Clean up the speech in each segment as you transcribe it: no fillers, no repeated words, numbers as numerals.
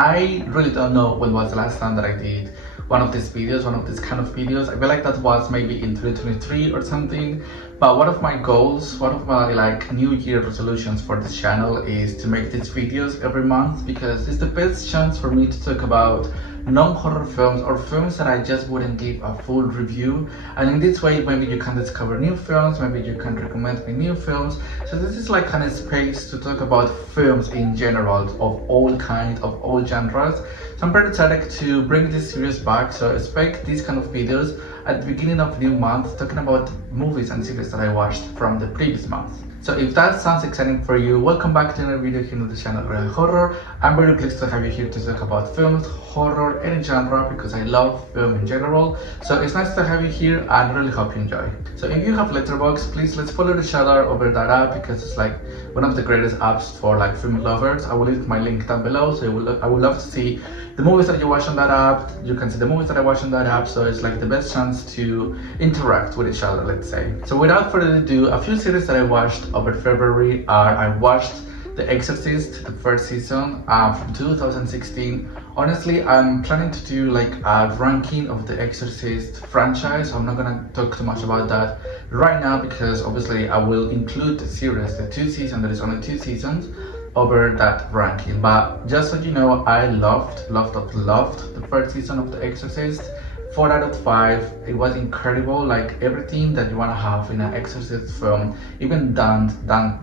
I really don't know when was the last time that I did one of these videos, one of these kind of videos. I feel like that was maybe in 2023 or something. But one of my goals, one of my like New Year resolutions for this channel is to make these videos every month, because it's the best chance for me to talk about non-horror films or films that I just wouldn't give a full review. And in this way, maybe you can discover new films, maybe you can recommend me new films. So this is like kind of space to talk about films in general, of all kinds, of all genres. So I'm pretty excited to bring this series back. So expect these kind of videos at the beginning of new month, talking about movies and series that I watched from the previous month. So if that sounds exciting for you, welcome back to another video here on the channel Real Horror. I'm very pleased to have you here to talk about films, horror, any genre, because I love film in general. So it's nice to have you here and I really hope you enjoy. So if you have Letterboxd, please let's follow the shout-out over that app, because it's like one of the greatest apps for like film lovers. I will leave my link down below, so I would love to see the movies that you watch on that app. You can see the movies that I watch on that app, so it's like the best chance to interact with each other, let's say. So without further ado, a few series that I watched over February are, I watched The Exorcist, the first season from 2016. Honestly, I'm planning to do like a ranking of the Exorcist franchise. I'm not gonna talk too much about that right now, because obviously I will include the series, the two seasons, there is only two seasons, over that ranking. But just so you know, I loved the first season of The Exorcist. 4 out of 5. It was incredible, like everything that you want to have in an Exorcist film, even done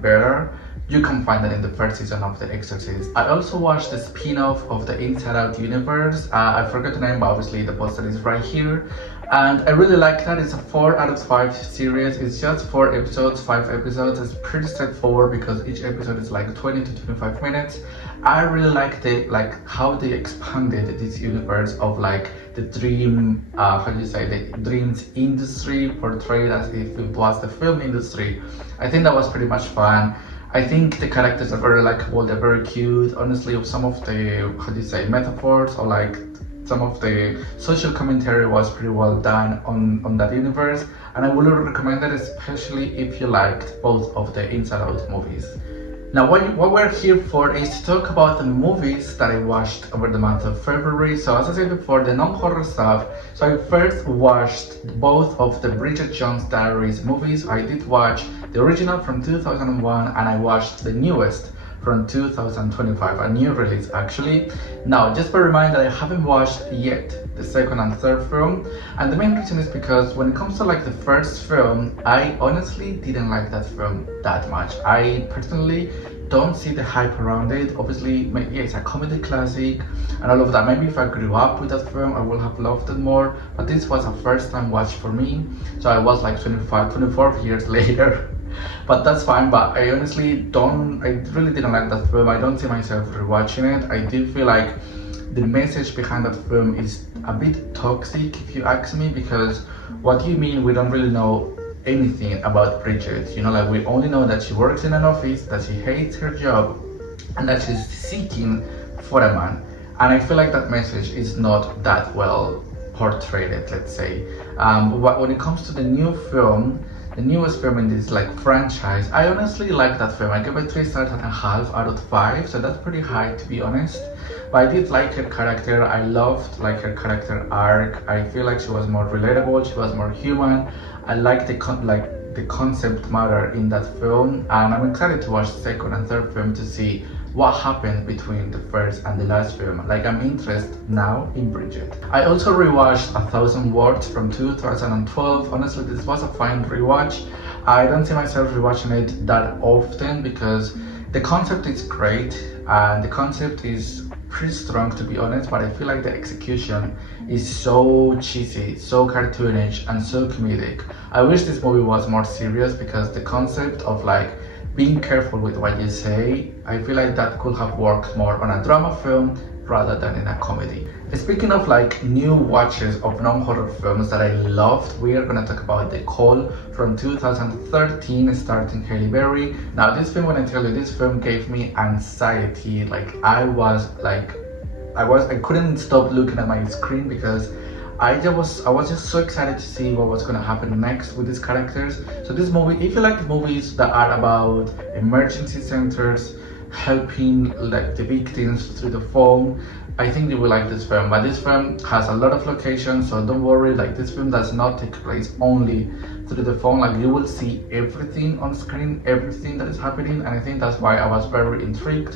better. You can find that in the first season of The Exorcist. I also watched the spin-off of the Inside Out universe. I forgot the name, but obviously the poster is right here. And I really like that. It's a 4 out of 5 series. It's just 4 episodes, 5 episodes. It's pretty straightforward because each episode is like 20 to 25 minutes. I really liked it, like how they expanded this universe of like the dream, the dreams industry, portrayed as if it was the film industry. I think that was pretty much fun. I think the characters are very likable, they're very cute. Honestly, some of the, metaphors or like some of the social commentary was pretty well done on that universe. And I would recommend it, especially if you liked both of the Inside Out movies. Now, what we're here for is to talk about the movies that I watched over the month of February. So as I said before, the non-horror stuff. So I first watched both of the Bridget Jones' Diaries movies. I did watch the original from 2001 and I watched the newest from 2025, a new release actually. Now, just bear in mind that I haven't watched yet the second and third film, and the main reason is because when it comes to like the first film, I honestly didn't like that film that much. I personally don't see the hype around it. Obviously, yeah, it's a comedy classic and all of that. Maybe if I grew up with that film, I would have loved it more, but this was a first time watch for me, so I was like 24 years later. But that's fine. But I honestly really didn't like that film. I don't see myself rewatching it. I do feel like the message behind that film is a bit toxic, if you ask me, because what do you mean we don't really know anything about Bridget? You know, like we only know that she works in an office, that she hates her job, and that she's seeking for a man. And I feel like that message is not that well portrayed, let's say. But when it comes to the new film, the newest film in this like franchise, I honestly like that film. I give it 3 stars and a half out of 5, so that's pretty high to be honest. But I did like her character. I loved like her character arc. I feel like she was more relatable, she was more human. I like the concept matter in that film, and I'm excited to watch the second and third film to see what happened between the first and the last film. Like, I'm interested now in Bridget. I also rewatched 1,000 Words from 2012. Honestly, this was a fine rewatch. I don't see myself rewatching it that often because the concept is great and the concept is pretty strong, to be honest, but I feel like the execution is so cheesy, so cartoonish and so comedic. I wish this movie was more serious, because the concept of like being careful with what you say, I feel like that could have worked more on a drama film rather than in a comedy. Speaking of like new watches of non-horror films that I loved, we are gonna talk about The Call from 2013, starring Halle Berry. Now this film, when I tell you, this film gave me anxiety. Like I couldn't stop looking at my screen because I was just so excited to see what was gonna happen next with these characters. So this movie, if you like movies that are about emergency centers, helping like the victims through the phone, I think you will like this film. But this film has a lot of locations, so don't worry. Like, this film does not take place only through the phone. Like, you will see everything on screen, everything that is happening, and I think that's why I was very intrigued.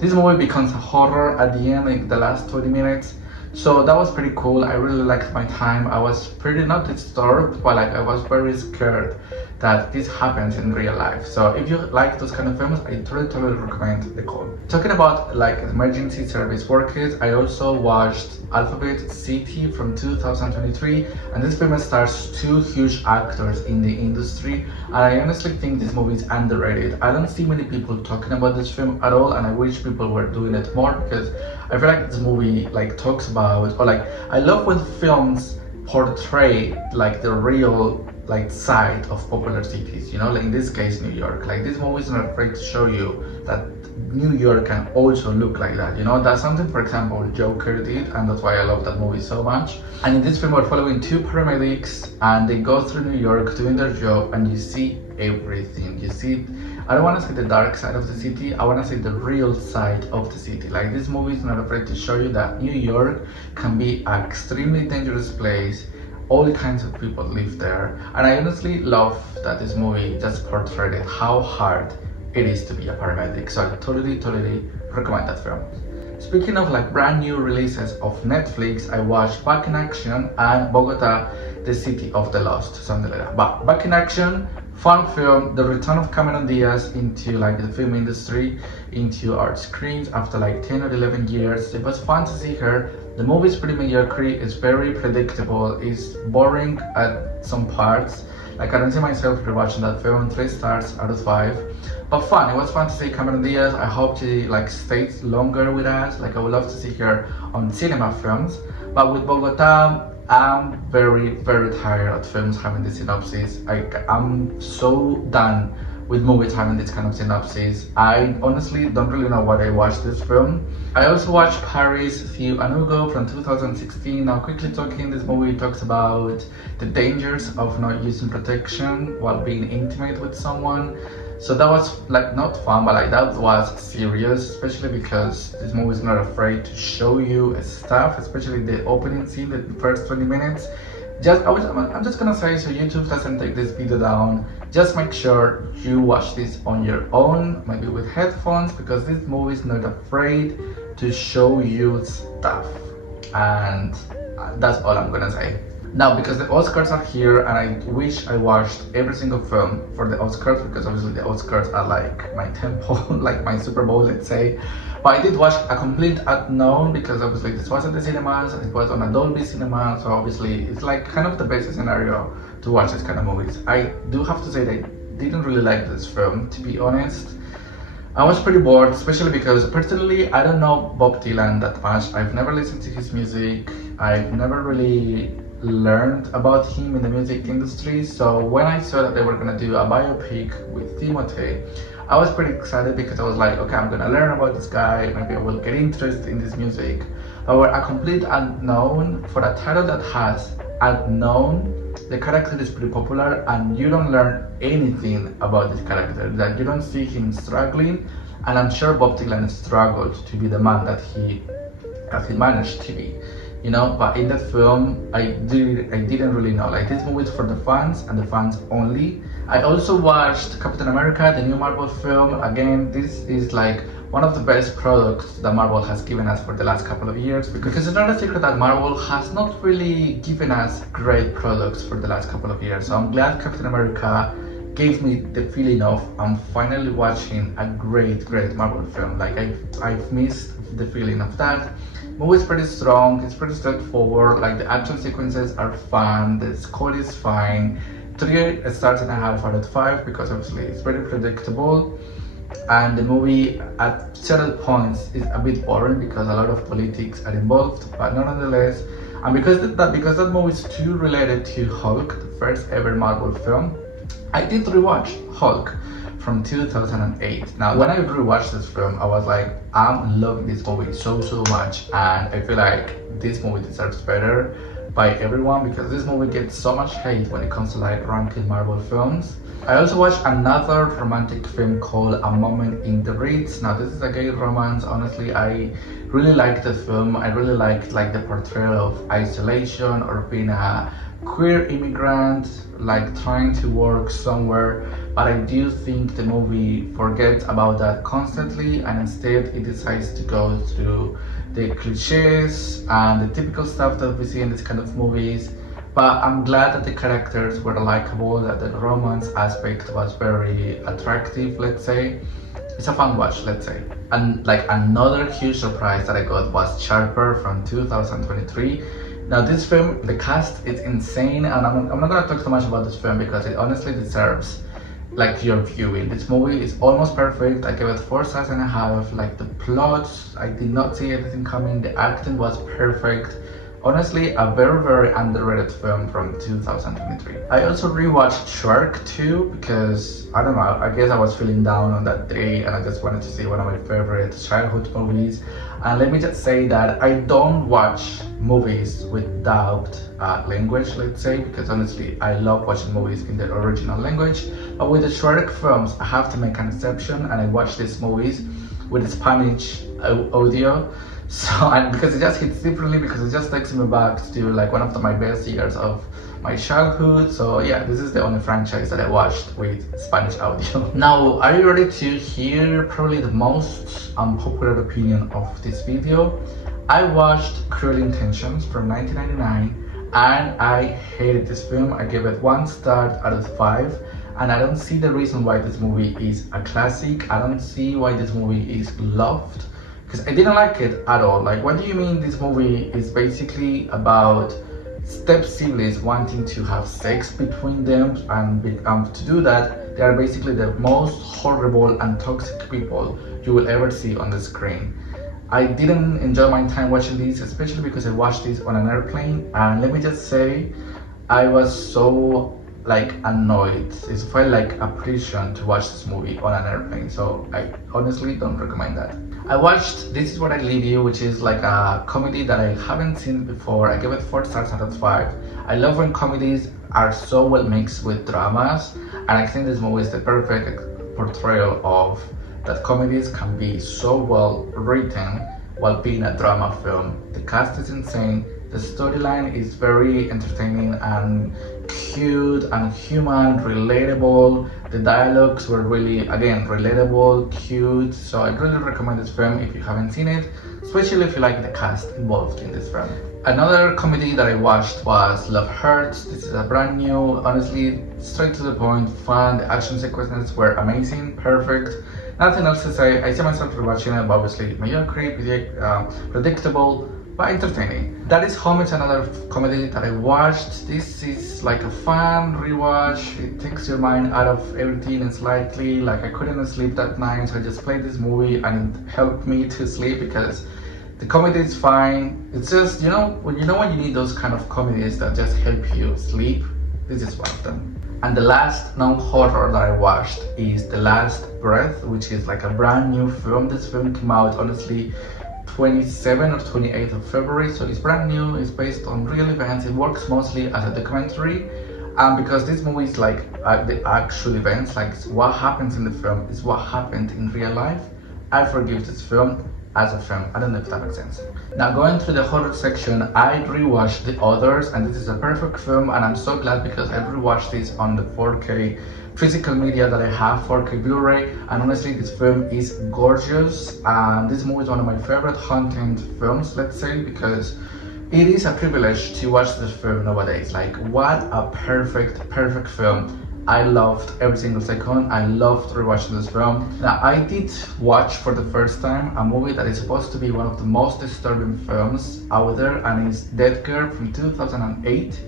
This movie becomes a horror at the end, like the last 20 minutes. So that was pretty cool. I really liked my time. I was pretty not disturbed, but like I was very scared that this happens in real life. So if you like those kind of films, I totally recommend The Call. Talking about like emergency service workers, I also watched Alphabet City from 2023, and this film stars two huge actors in the industry, and I honestly think this movie is underrated. I don't see many people talking about this film at all, and I wish people were doing it more, because I feel like this movie like talks about, or like, I love when films portray like the real like side of popular cities, you know, like in this case New York. Like, this movie is not afraid to show you that New York can also look like that, you know. That's something, for example, Joker did, and that's why I love that movie so much. And in this film we're following two paramedics, and they go through New York doing their job, and you see everything. You see, I don't want to say the dark side of the city, I want to say the real side of the city. Like, this movie is not afraid to show you that New York can be an extremely dangerous place. All kinds of people live there, and I honestly love that this movie just portrayed how hard it is to be a paramedic. So I totally recommend that film. Speaking of like brand new releases of Netflix, I watched Back in Action and Bogota, the City of the Lost, something like that. But Back in Action, fun film, the return of Cameron Diaz into like the film industry, into our screens after like 10 or 11 years. It was fun to see her. The movie is pretty mediocre, it's very predictable, it's boring at some parts. Like, I don't see myself rewatching that film. 3 stars out of 5. But fun, it was fun to see Cameron Diaz. I hope she like stays longer with us. Like, I would love to see her on cinema films. But with Bogota, I'm very tired of films having the synopsis. I'm so done with movies having this kind of synopsis. I honestly don't really know why I watched this film. I also watched Paris Through an Hugo from 2016. Now, quickly talking, this movie talks about the dangers of not using protection while being intimate with someone. So that was like not fun, but like that was serious, especially because this movie is not afraid to show you stuff, especially the opening scene, the first 20 minutes. I'm just gonna say, so YouTube doesn't take this video down, just make sure you watch this on your own, maybe with headphones, because this movie is not afraid to show you stuff. And that's all I'm gonna say. Now, because the Oscars are here, and I wish I watched every single film for the Oscars, because obviously the Oscars are like my temple, like my Super Bowl, let's say. But I did watch A Complete Unknown, because obviously this was at the cinemas, and it was on a Dolby Cinema, so obviously it's like kind of the best scenario to watch this kind of movies. I do have to say that I didn't really like this film, to be honest. I was pretty bored, especially because personally I don't know Bob Dylan that much. I've never listened to his music. I've never really learned about him in the music industry. So when I saw that they were gonna do a biopic with Timothy, I was pretty excited, because I was like, okay, I'm gonna learn about this guy, maybe I will get interested in this music. However, A Complete Unknown, for a title that has unknown, the character is pretty popular, and you don't learn anything about this character, that you don't see him struggling, and I'm sure Bob Dylan struggled to be the man that he managed to be, you know. But in that film, I didn't really know. Like, this movie is for the fans and the fans only. I also watched Captain America, the new Marvel film. Again, this is like one of the best products that Marvel has given us for the last couple of years, because it's not a secret that Marvel has not really given us great products for the last couple of years. So I'm glad Captain America gave me the feeling of I'm finally watching a great Marvel film. Like, I've missed the feeling of that. Movie is pretty strong, it's pretty straightforward, like the action sequences are fun, the score is fine. 3 stars and a half out of 5, because obviously it's very predictable, and the movie at certain points is a bit boring because a lot of politics are involved, but nonetheless, and because that movie is too related to Hulk, the first ever Marvel film, I did rewatch Hulk from 2008. Now, when I rewatched this film, I was like, I'm loving this movie so much, and I feel like this movie deserves better. by everyone because this movie gets so much hate when it comes to like ranking Marvel films. I also watched another romantic film called A Moment in the Ritz. Now this is a gay romance. Honestly, I really liked the film. I really liked like the portrayal of isolation or being a queer immigrant, like trying to work somewhere. But I do think the movie forgets about that constantly, and instead it decides to go through the cliches and the typical stuff that we see in this kind of movies. But I'm glad that the characters were likable, that the romance aspect was very attractive, let's say. It's a fun watch, let's say. And like another huge surprise that I got was Sharper from 2023. Now this film, the cast is insane, and I'm not gonna talk too much about this film because it honestly deserves like your viewing. This movie is almost perfect. I gave it 4 stars and a half. Like the plot, I did not see anything coming. The acting was perfect. Honestly, a very underrated film from 2023. I also rewatched Shark 2 because, I don't know, I guess I was feeling down on that day and I just wanted to see one of my favorite childhood movies. And let me just say that I don't watch movies with dubbed language, let's say, because honestly, I love watching movies in the original language. But with the Shark films, I have to make an exception, and I watch these movies with Spanish audio. So, and because it just hits differently, because it just takes me back to like one of my best years of my childhood. So yeah, this is the only franchise that I watched with Spanish audio. Now, are you ready to hear probably the most unpopular opinion of this video? I watched Cruel Intentions from 1999 and I hated this film. I gave it 1 star out of 5. And I don't see the reason why this movie is a classic. I don't see why this movie is loved, because I didn't like it at all. Like, what do you mean this movie is basically about step siblings wanting to have sex between them, and to do that, they are basically the most horrible and toxic people you will ever see on the screen. I didn't enjoy my time watching this, especially because I watched this on an airplane, and let me just say, I was so like annoyed. It felt like a prison to watch this movie on an airplane, so I honestly don't recommend that. I watched This Is What I Leave You, which is like a comedy that I haven't seen before. I gave it 4 stars out of 5. I love when comedies are so well mixed with dramas, and I think this movie is the perfect portrayal of that comedies can be so well written while being a drama film. The cast is insane. The storyline is very entertaining and cute and human, relatable. The dialogues were really, again, relatable, cute. So I really recommend this film if you haven't seen it, especially if you like the cast involved in this film. Another comedy that I watched was Love Hurts. This is a brand new, honestly, straight to the point, fun. The action sequences were amazing, perfect. Nothing else to say. I see myself rewatching it, but obviously mediocre, predictable, but entertaining. That is Home. It's another comedy that I watched. This is like a fun rewatch. It takes your mind out of everything and slightly. Like, I couldn't sleep that night, so I just played this movie and it helped me to sleep because the comedy is fine. It's just, when you need those kind of comedies that just help you sleep, this is one of them. And the last non-horror that I watched is The Last Breath, which is like a brand new film. This film came out, honestly, 27th or 28th of February, so it's brand new. It's based on real events. It works mostly as a documentary, and because this movie is like the actual events, like what happens in the film is what happened in real life, I forgive this film as a film. I don't know if that makes sense. Now, going through the horror section, I rewatched The Others, and this is a perfect film, and I'm so glad because I rewatched this on the 4K physical media that I have, 4K Blu-ray, and honestly this film is gorgeous. And this movie is one of my favorite haunting films, let's say, because it is a privilege to watch this film nowadays. Like, what a perfect film. I loved every single second. I loved rewatching this film. Now, I did watch for the first time a movie that is supposed to be one of the most disturbing films out there, and it's Dead Girl from 2008.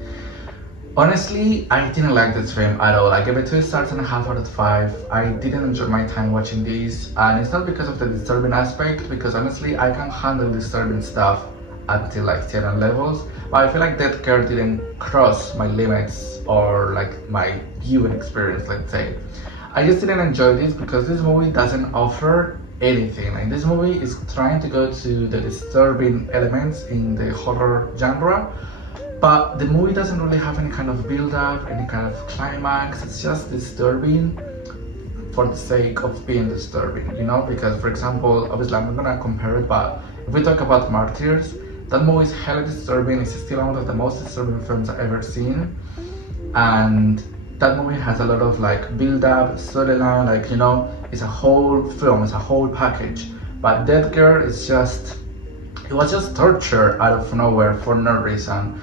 Honestly, I didn't like this film at all. I gave it 2 stars and a half out of 5. I didn't enjoy my time watching this, and it's not because of the disturbing aspect, because honestly, I can handle disturbing stuff until like certain levels, but I feel like Dead Girl didn't cross my limits or like my viewing experience, let's say. I just didn't enjoy this because this movie doesn't offer anything. Like, this movie is trying to go to the disturbing elements in the horror genre, But the movie doesn't really have any kind of build-up, any kind of climax. It's just disturbing for the sake of being disturbing, you know? Because, for example, obviously I'm not gonna compare it, but if we talk about Martyrs, that movie is hella disturbing. It's still one of the most disturbing films I've ever seen, and that movie has a lot of like build-up, storyline, like, you know, it's a whole film, it's a whole package. But Dead Girl is just, it was just torture out of nowhere for no reason.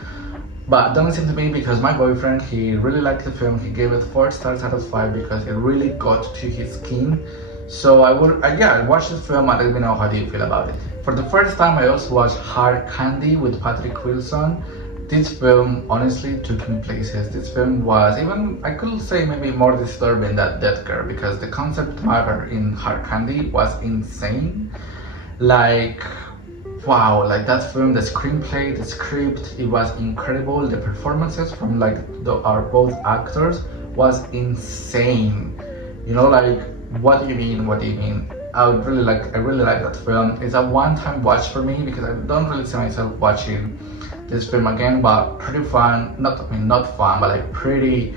But don't listen to me, because my boyfriend, he really liked the film. He gave it 4 stars out of 5 because it really got to his skin. So I watched the film and let me know how do you feel about it. For the first time, I also watched Hard Candy with Patrick Wilson. This film honestly took me places. This film was even, I could say, maybe more disturbing than Dead Girl, because the concept matter in Hard Candy was insane. Like, wow, like that film, the screenplay, the script, it was incredible. The performances from like our both actors was insane. You know, like, what do you mean? I really like that film. It's a one-time watch for me because I don't really see myself watching this film again, but pretty fun. Not fun, but like pretty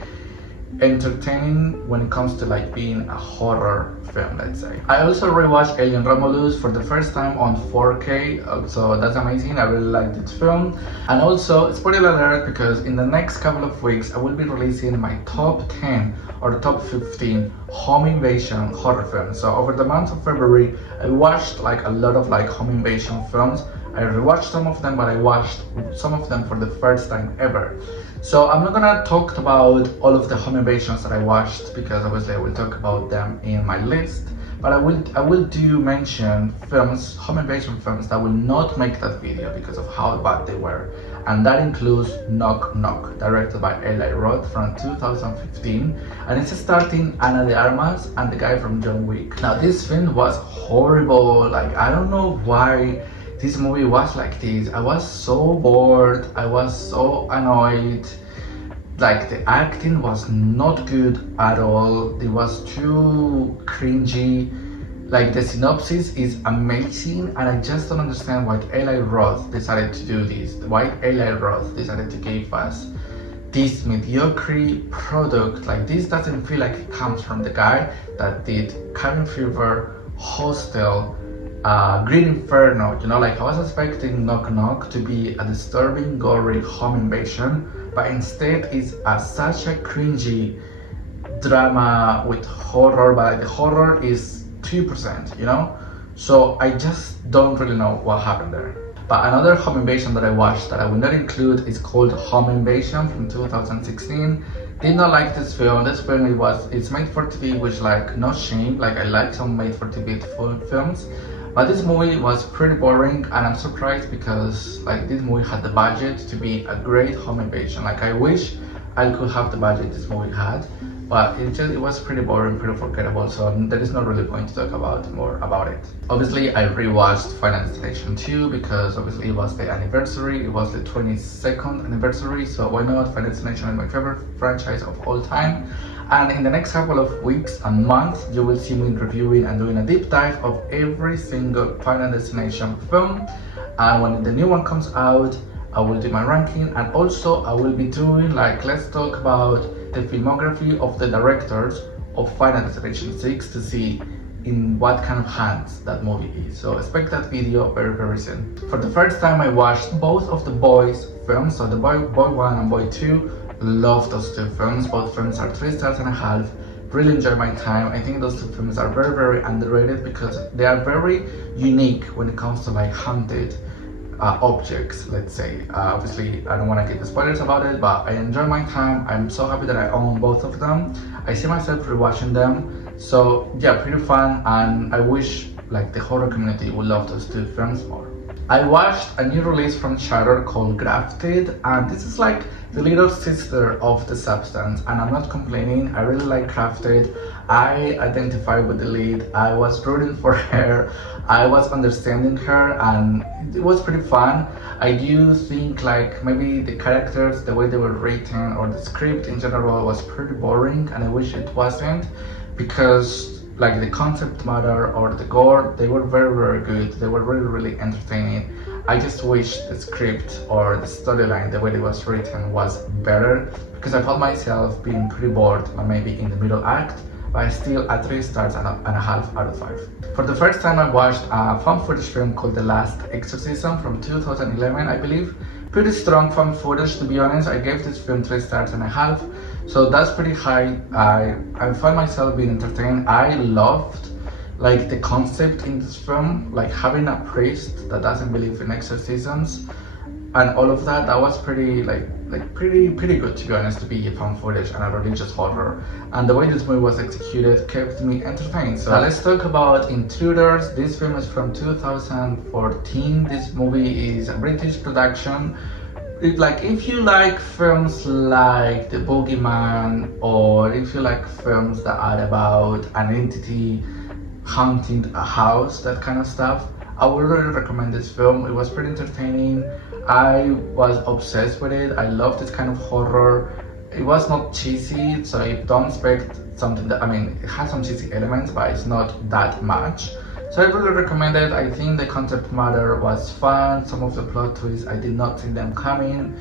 entertaining when it comes to like being a horror film, let's say. I also rewatched Alien Romulus for the first time on 4K, so that's amazing. I really liked this film. And also, spoiler alert, because in the next couple of weeks I will be releasing my top 10 or top 15 home invasion horror films. So over the month of February, I watched like a lot of like home invasion films. I rewatched some of them, but I watched some of them for the first time ever. So I'm not gonna talk about all of the home invasions that I watched, because obviously I will talk about them in my list. But I will do mention films, home invasion films, that will not make that video because of how bad they were. And that includes Knock Knock, directed by Eli Roth from 2015. And it's starring Ana de Armas and the guy from John Wick. Now this film was horrible. Like, I don't know why this movie was like this. I was so bored, I was so annoyed. Like, the acting was not good at all. It was too cringy. Like, the synopsis is amazing, and I just don't understand why Eli Roth decided to do this. Why Eli Roth decided to give us this mediocre product. Like, this doesn't feel like it comes from the guy that did Cabin Fever, Hostel, Green Inferno. You know, like, I was expecting Knock Knock to be a disturbing, gory home invasion, but instead it's such a cringy drama with horror, but the horror is 2%, you know? So I just don't really know what happened there. But another home invasion that I watched that I will not include is called Home Invasion from 2016. Did not like this film. This film, it's made for TV, which, like, no shame. Like, I like some made for TV films. But this movie was pretty boring, and I'm surprised because, like, this movie had the budget to be a great home invasion. Like, I wish I could have the budget this movie had, but it was pretty boring, pretty forgettable, so there is not really point to talk more about it. Obviously, I rewatched Final Destination 2 because obviously it was the anniversary, it was the 22nd anniversary, so why not? Final Destination is my favorite franchise of all time. And in the next couple of weeks and months, you will see me reviewing and doing a deep dive of every single Final Destination film. And when the new one comes out, I will do my ranking, and also I will be doing, like, let's talk about the filmography of the directors of Final Destination 6 to see in what kind of hands that movie is. So expect that video very, very soon. For the first time, I watched both of the Boys films, so the Boy 1 and Boy 2. Love those two films. Both films are 3.5 stars. Really enjoy my time. I think those two films are very, very underrated because they are very unique when it comes to, like, haunted objects, let's say. Obviously, I don't want to give spoilers about it, but I enjoy my time. I'm so happy that I own both of them. I see myself rewatching them. So yeah, pretty fun, and I wish, like, the horror community would love those two films more. I watched a new release from Shudder called Grafted, and this is like the little sister of The Substance, and I'm not complaining. I really like Grafted. I identify with the lead. I was rooting for her. I was understanding her, and it was pretty fun. I do think, like, maybe the characters, the way they were written, or the script in general was pretty boring, and I wish it wasn't, because, like, the concept matter or the gore, they were very, very good. They were really, really entertaining. I just wish the script or the storyline, the way it was written, was better, because I found myself being pretty bored, or maybe in the middle act, but still at 3 stars and a half out of 5. For the first time, I watched a found footage film called The Last Exorcism from 2011, I believe. Pretty strong found footage, to be honest. I gave this film 3 stars and a half, so that's pretty high. I found myself being entertained. I loved like the concept in this film, like having a priest that doesn't believe in exorcisms and all of that. That was pretty pretty good, to be honest, to be a found footage and a religious horror. And the way this movie was executed kept me entertained. So let's talk about Intruders. This film is from 2014. This movie is a British production. If you like films like The Boogeyman, or if you like films that are about an entity haunting a house, that kind of stuff, I would really recommend this film. It was pretty entertaining. I was obsessed with it. I love this kind of horror. It was not cheesy, so I don't expect something that, it has some cheesy elements, but it's not that much. So I really recommend it. I think the concept matter was fun. Some of the plot twists, I did not see them coming.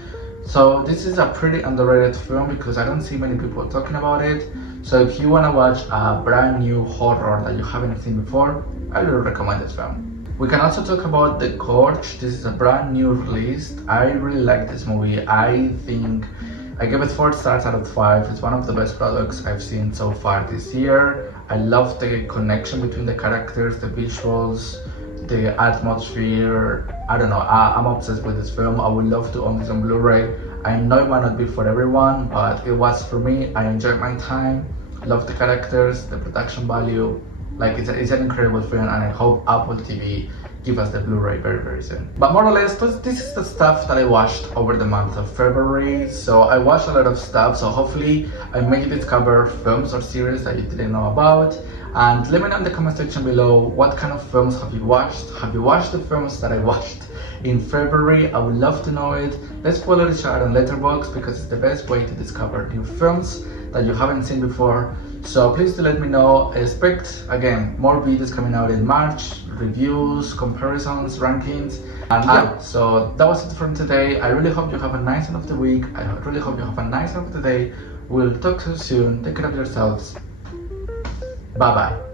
So this is a pretty underrated film because I don't see many people talking about it. So if you want to watch a brand new horror that you haven't seen before, I really recommend this film. We can also talk about The Gorge. This is a brand new release. I really like this movie. I think I give it 4 stars out of 5. It's one of the best products I've seen so far this year. I love the connection between the characters, the visuals, the atmosphere. I don't know, I'm obsessed with this film. I would love to own this on Blu-ray. I know it might not be for everyone, but it was for me. I enjoyed my time, love the characters, the production value. It's an incredible film, and I hope Apple TV give us the Blu-ray very, very soon. But more or less, this is the stuff that I watched over the month of February. So I watched a lot of stuff, so hopefully I made you discover films or series that you didn't know about. And let me know in the comment section below, what kind of films have you watched? Have you watched the films that I watched in February? I would love to know it. Let's follow each other on Letterboxd because it's the best way to discover new films that you haven't seen before. So please do let me know. I expect, again, more videos coming out in March, reviews, comparisons, rankings, and yeah, so that was it from today. I really hope you have a nice end of the week. I really hope you have a nice end of the day. We'll talk to you soon. Take care of yourselves. Bye bye.